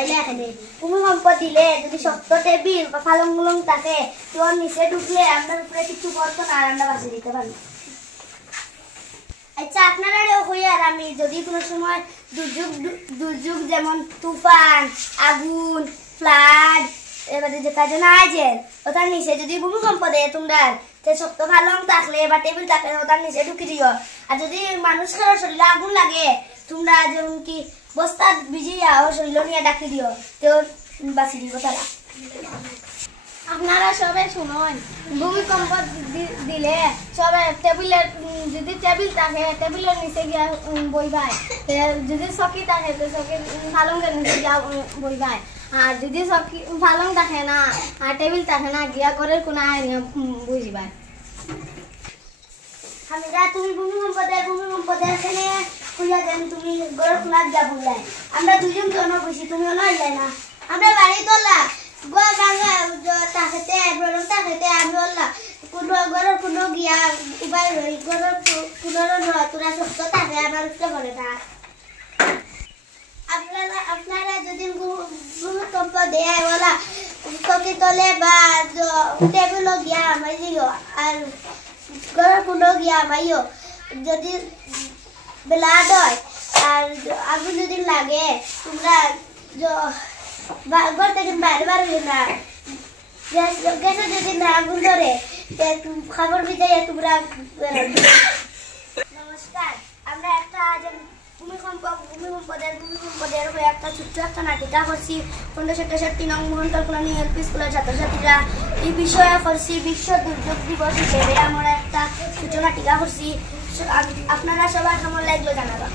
নামাইলে এখানে ভূমিকম্প দিলে যদি শক্ত টেবিল বা ফালং থাকে তোর নিচে ঢুকলে আমরা উপরে কিছু করতো না আর আমরা বাঁচে দিতে পারি। আচ্ছা আপনারা হইয়ার আমি যদি কোনো সময় দুর্যোগ যেমন তুফান আগুন ফ্লাড এবারে যেটা যেন আছেন ওটার নিচে যদি ভূমিকম্প দেয় তোমরা শক্ত ফালং থাকলে বা টেবিল থাকলে ওটার নিচে ঢুকি দিও। আর যদি মানুষ কারোর শরীরে আগুন লাগে তোমরা যেমন কি বস্তা ভিজিয়া ও শরীর নিয়ে ডাকি দিও তো বাঁচি দিব তারা। আপনারা সবাই শুনুন ভূমিকম্প দিলে সবাই টেবিলের যদি টেবিল থাকে টেবিলের নিচে গিয়া বইবাই, যদি চকি থাকে তো চকির ফালংয়ের নিচে গিয়া বইবাই। আর যদি চকি ফালং থাকে না আর টেবিল থাকে না গিয়া ঘরের কোনা বুঝিবাই। আমরা তুমি ভূমিকম্প দেয় এখানে খুঁজা দেন তুমি ঘরের কোনা গিয়া বললাই আমরা দুজন জন বসি তুমিও নইলাই না আমরা বাড়ি তোলা তাকে আমি গরর কোনো গিয়া উপায় রই গরর তোরা শক্ত থাকে আমার উঠতে পারে না। আপনারা যদি ভূমিকম্প দেয় বলা চকি তলে বা টেবিল গিয়া আমাইও আর গরর কোনো গিয়া আমাইও যদি ব্লাড হয় আর আগুন যদি লাগে তোমরা ঘর থেকে বাইরে বাড়বে না গ্যাসে যদি না আগুন ধরে খাবার ভিজাইয়া তোমরা। নমস্কার, আমরা একটা ভূমিকম্পদের হয়ে একটা ছোট্ট একটা নাটিকা করছি 1563 নং মোহনকাল কলোনি এলপি স্কুলের ছাত্রছাত্রীরা এই বিষয়ে করছি বিশ্ব দুর্যোগ দিবস হিসেবে আমরা একটা ছোট নাটিকা করছি। আপনারা সবাই কেমন লাগলো জানাবা।